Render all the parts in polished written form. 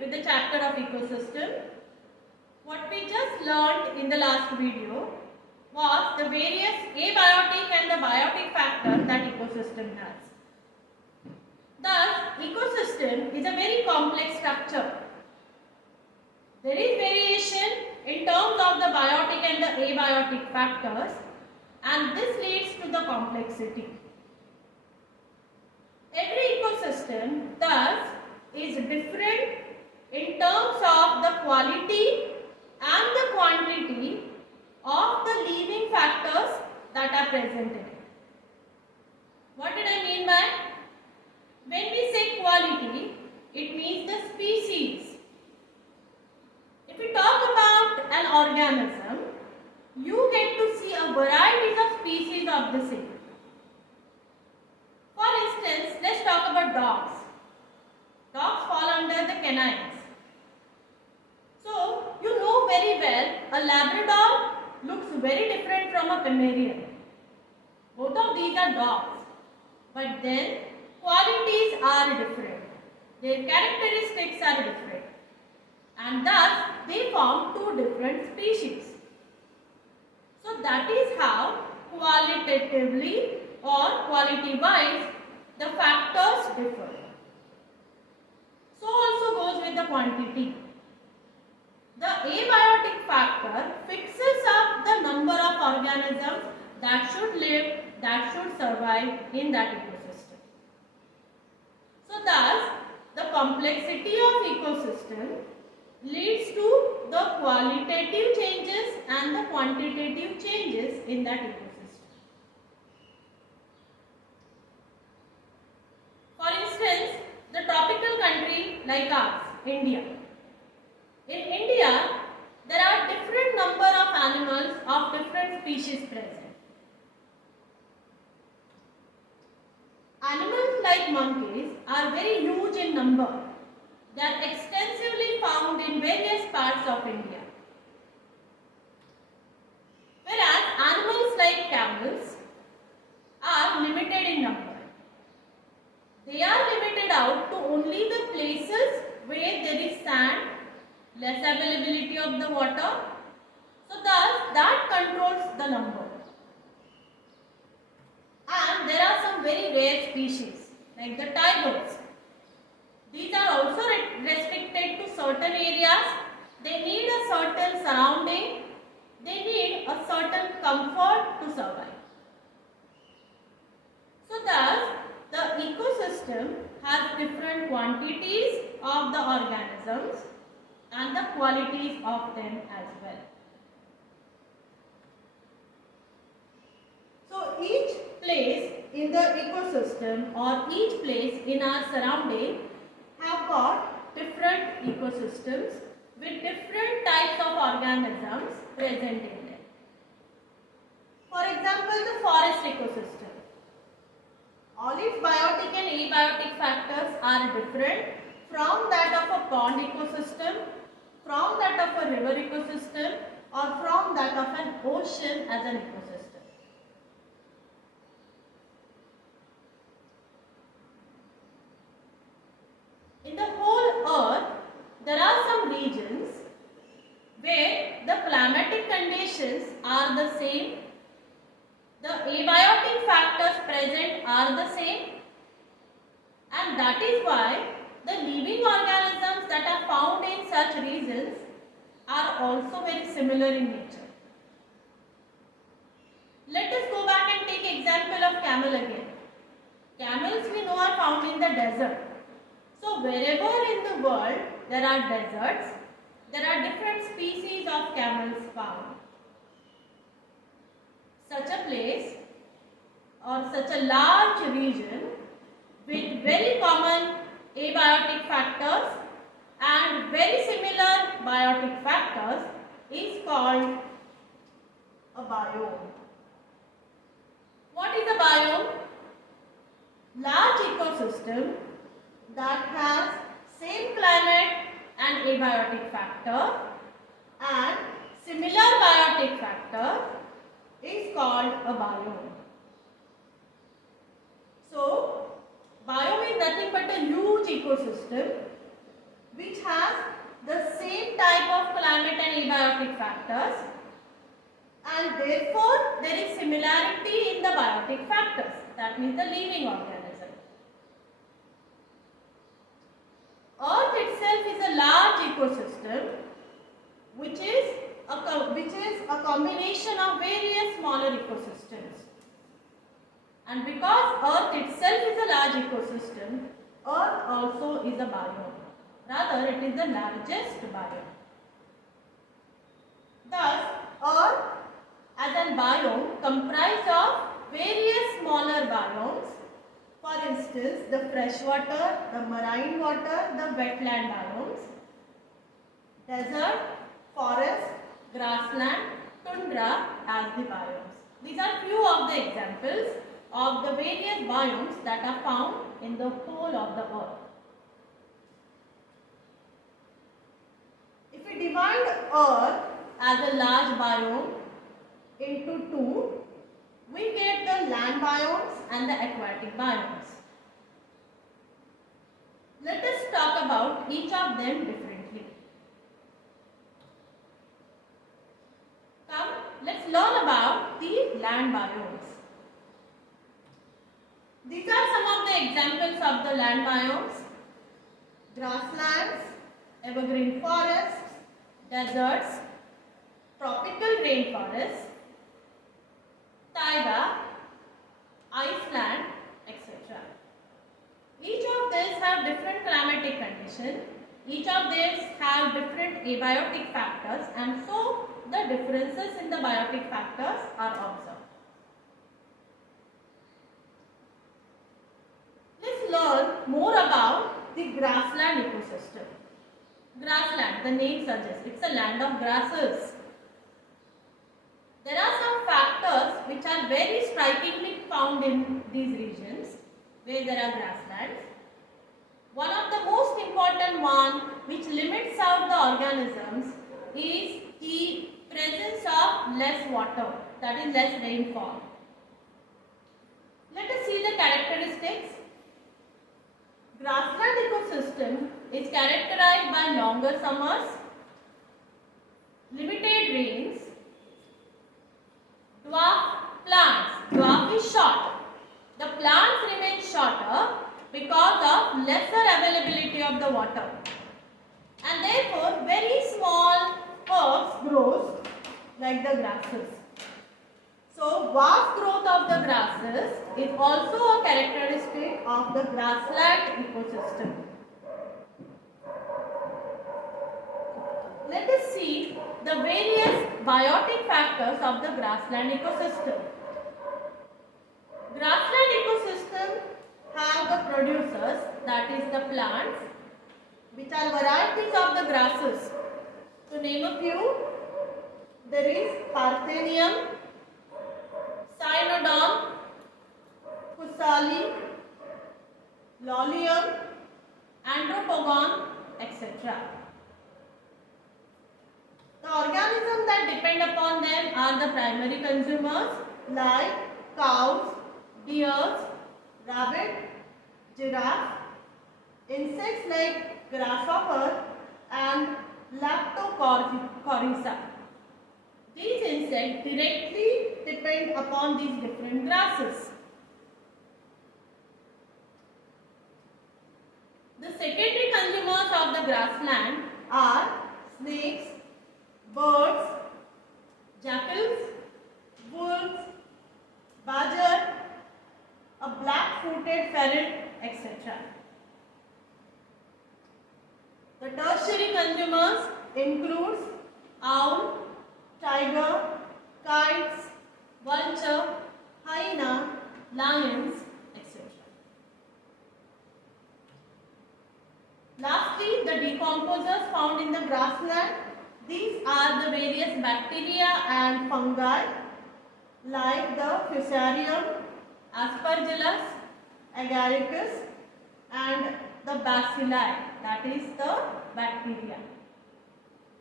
with the chapter of ecosystem. What we just learned in the last video was the various abiotic and the biotic factors that ecosystem has. Thus, ecosystem is a very complex structure. There is variation in terms of the biotic and the abiotic factors, and this leads to the complexity. Every ecosystem thus is different in terms of the quality and the quantity of the living factors that are present in it. What did I mean by? When we say quality, it means the species. If we talk about an organism, you get to see a variety of species of the same. For instance, let's talk about dogs. Dogs fall under the canines. So, you know very well, a Labrador looks very different from a Pomeranian. Both of these are dogs, but then qualities are different. Their characteristics are different, and thus they form two different species. So that is how qualitatively or quality-wise the factors differ. So also goes with the quantity. The abiotic factor fixes up the number of organisms that should live, that should survive in that ecosystem. So thus, the complexity of ecosystem leads to the qualitative changes and the quantitative changes in that ecosystem. For instance, the tropical country like ours, India. In India, there are different number of animals of different species present. Animals like monkeys are very huge in number. They are extensively found in various parts of India. Whereas animals like camels are limited in number. They are limited out to only the places where there is sand, less availability of the water. So thus that controls the number. And there are some very rare species like the tigers. These are also restricted to certain areas. They need a certain surrounding. They need a certain comfort to survive. So thus, the ecosystem has different quantities of the organisms and the qualities of them as well. So each place in the ecosystem or each place in our surrounding have got different ecosystems with different types of organisms present in them. For example, the forest ecosystem. All its biotic and abiotic factors are different from that of a pond ecosystem, from that of a river ecosystem, or from that of an ocean as an ecosystem. In the whole earth, there are some regions where the climatic conditions are the same, the abiotic factors present are the same, and that is why the living organisms that are found in such regions are also very similar in nature. Let us go back and take example of camel again. Camels we know are found in the desert. So wherever in the world there are deserts, there are different species of camels found. Such a place or such a large region with very common abiotic factors and very similar biotic factors is called a biome. What is a biome? Large ecosystem that has same climate and abiotic factor and similar biotic factor is called a biome. So, biome is nothing but a huge ecosystem which has the same type of climate and abiotic factors, and therefore there is similarity in the biotic factors, that means the living organism. Earth itself is a large ecosystem which is a combination of various smaller ecosystems. And because Earth itself is a large ecosystem, Earth also is a biome. Rather, it is the largest biome. Thus, Earth as a biome comprises of various smaller biomes. For instance, the freshwater, the marine water, the wetland biomes, desert, forest, grassland, tundra as the biomes. These are few of the examples of the various biomes that are found in the whole of the earth. If we divide earth as a large biome into two, we get the land biomes and the aquatic biomes. Let us talk about each of them differently. Come, let's learn about the land biomes. These are some of the examples of the land biomes: grasslands, evergreen forests, deserts, tropical rainforests, taiga, iceland, etc. Each of these have different climatic conditions. Each of these have different abiotic factors, and so the differences in the biotic factors are observed. Let's learn more about the grassland ecosystem. Grassland, the name suggests, it's a land of grasses. There are some factors which are very strikingly found in these regions where there are grasslands. One of the most important one which limits out the organisms is the presence of less water, that is less rainfall. Let us see the characteristics. Grassland ecosystem is characterized by longer summers, limited rains, dwarf plants. Dwarf is short. The plants remain shorter because of lesser availability of the water, and therefore very small herbs grows like the grasses. So vast growth of the grasses is also a characteristic of the grassland ecosystem. Let us see the various biotic factors of the grassland ecosystem. Grassland ecosystem have the producers, that is the plants, which are varieties of the grasses. To name a few, there is Parthenium, Cynodon, Physalis, Lolium, Andropogon, etc. The organisms that depend upon them are the primary consumers like cows, deers, rabbit, giraffe, insects like grasshopper and Leptocoryza. These insects directly depend upon these different grasses. The secondary consumers of the grassland are snakes, birds, jackals, wolves, badger, a black-footed ferret, etc. The tertiary consumers includes owl, tiger, kites, vulture, hyena, lions, etc. Lastly, the decomposers found in the grassland. These are the various bacteria and fungi like the Fusarium, Aspergillus, Agaricus and the Bacilli, that is the bacteria.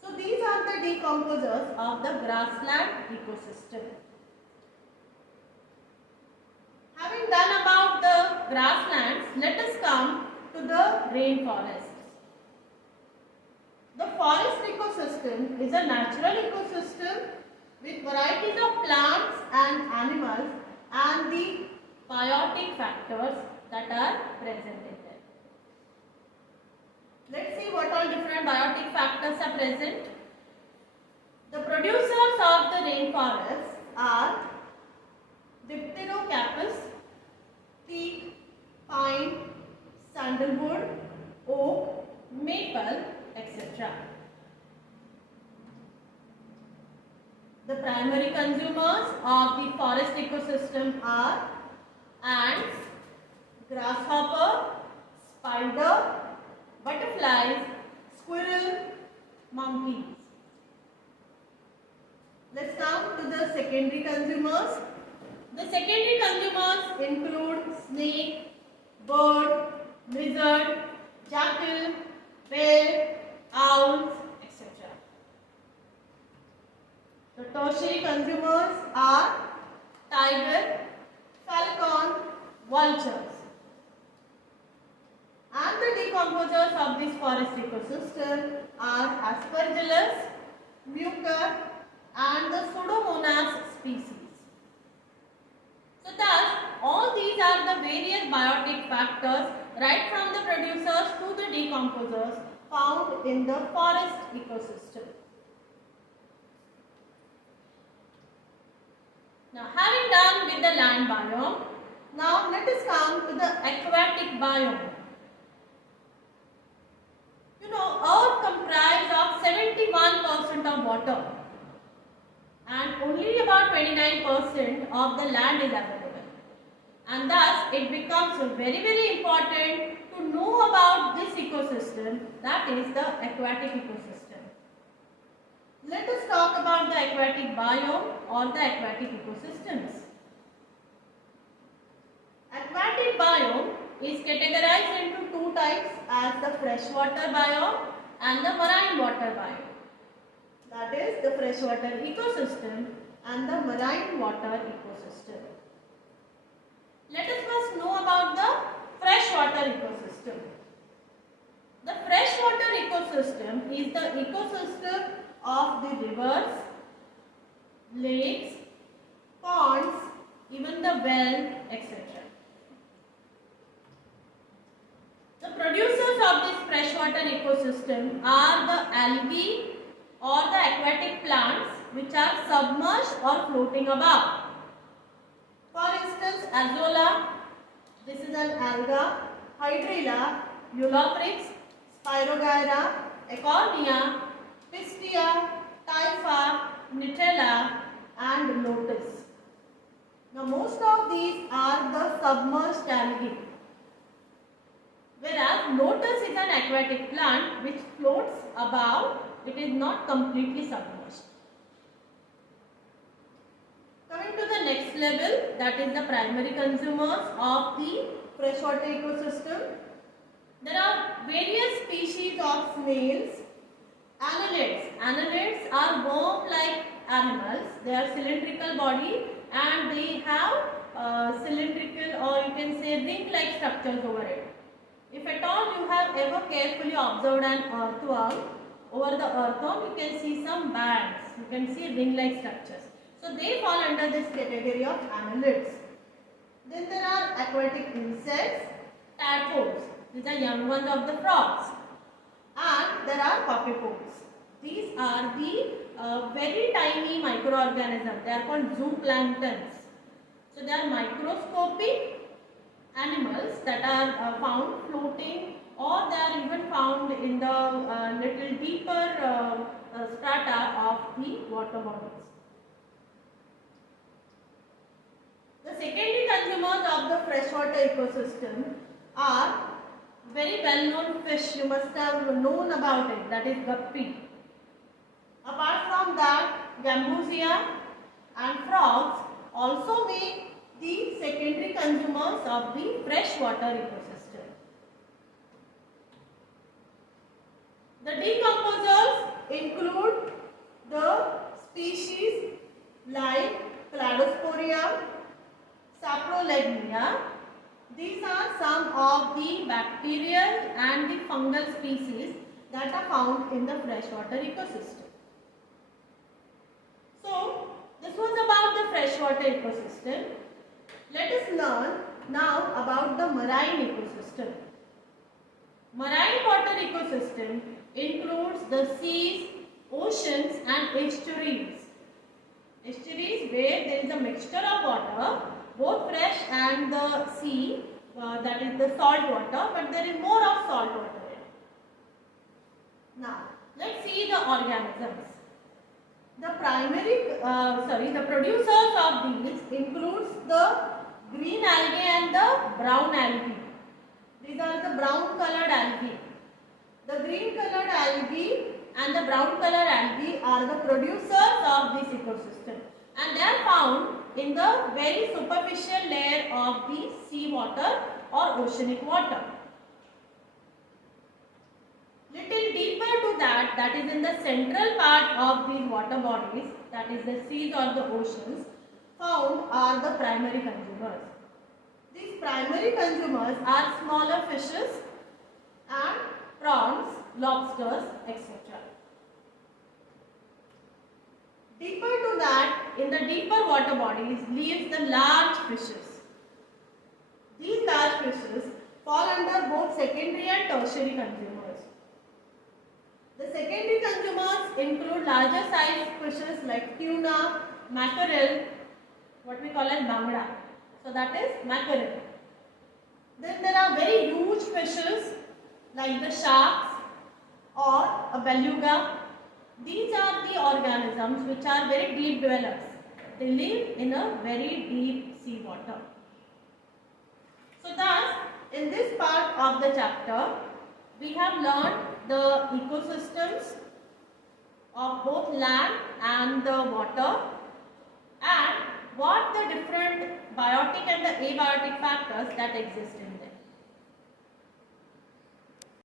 So these are the decomposers of the grassland ecosystem. Having done about the grasslands, let us come to the rainforests. forest ecosystem is a natural ecosystem with varieties of plants and animals and the biotic factors that are present in them. Let's see what all different biotic factors are present. The producers of the rainforest are Dipterocarpus, teak, pine, sandalwood, oak, maple, etc. The primary consumers of the forest ecosystem are ants, grasshopper, spider, butterflies, squirrel, monkeys. Let's come to the secondary consumers. The secondary consumers include snake, bird, lizard, jackal, whale, owls, etc. The tertiary consumers are tiger, falcon, vultures. And the decomposers of this forest ecosystem are Aspergillus, Mucor, and the Pseudomonas species. So thus, all these are the various biotic factors right from the producers to the decomposers found in the forest ecosystem. Now, having done with the land biome, now let us come to the aquatic biome. You know, Earth comprises of 71% of water and only about 29% of the land is available. And thus, it becomes very important to know about this ecosystem, that is the aquatic ecosystem. Let us talk about the aquatic biome or the aquatic ecosystems. Aquatic biome is categorized into two types as the freshwater biome and the marine water biome. That is the freshwater ecosystem and the marine water ecosystem. Let us first know about the freshwater ecosystem. The freshwater ecosystem is the ecosystem of the rivers, lakes, ponds, even the well, etc. The producers of this freshwater ecosystem are the algae or the aquatic plants which are submerged or floating above. For instance, Azolla, this is an alga, Hydrilla, Euloprix, Spirogyra, Ecornia, Pistia, Typha, Nitella and Lotus. Now most of these are the submerged algae, whereas Lotus is an aquatic plant which floats above, it is not completely submerged. Coming to the next level, that is the primary consumers of the freshwater ecosystem. There are various species of snails. Annelids. Annelids are worm-like animals. They are cylindrical body and they have cylindrical or you can say ring-like structures over it. If at all you have ever carefully observed an earthworm, over the earthworm you can see some bands. You can see ring-like structures. So they fall under this category of annelids. Then there are aquatic insects, tadpoles. These are young ones of the frogs. And there are copepods. These are the very tiny microorganisms. They are called zooplanktons. So they are microscopic animals that are found floating, or they are even found in the little deeper strata of the water bodies. The secondary consumers of the freshwater ecosystem are very well known fish. You must have known about it, that is guppy. Apart from that, gambusia and frogs also make the secondary consumers of the freshwater ecosystem. The decomposers include the species like Cladosporium, Saprolegnia. These are some of the bacterial and the fungal species that are found in the freshwater ecosystem. So, this was about the freshwater ecosystem. Let us learn now about the marine ecosystem. Marine water ecosystem includes the seas, oceans and estuaries. Estuaries where there is a mixture of water, both fresh and the sea, that is the salt water, but there is more of salt water here. Now, let's see the organisms. The the producers of these includes the green algae and the brown algae. These are the brown colored algae. The green colored algae and the brown colored algae are the producers of this ecosystem, and they are found in the very superficial layer of the sea water or oceanic water. Little deeper to that is in the central part of these water bodies, that is the seas or the oceans, found are the primary consumers. These primary consumers are smaller fishes and prawns, lobsters, etc. Deeper to that, in the deeper water bodies lives the large fishes. These large fishes fall under both secondary and tertiary consumers. The secondary consumers include larger sized fishes like tuna, mackerel, what we call as bangda. So that is mackerel. Then there are very huge fishes like the sharks or a beluga. These are the organisms which are very deep dwellers. They live in a very deep sea water. So thus, in this part of the chapter, we have learned the ecosystems of both land and the water, and what the different biotic and the abiotic factors that exist in them.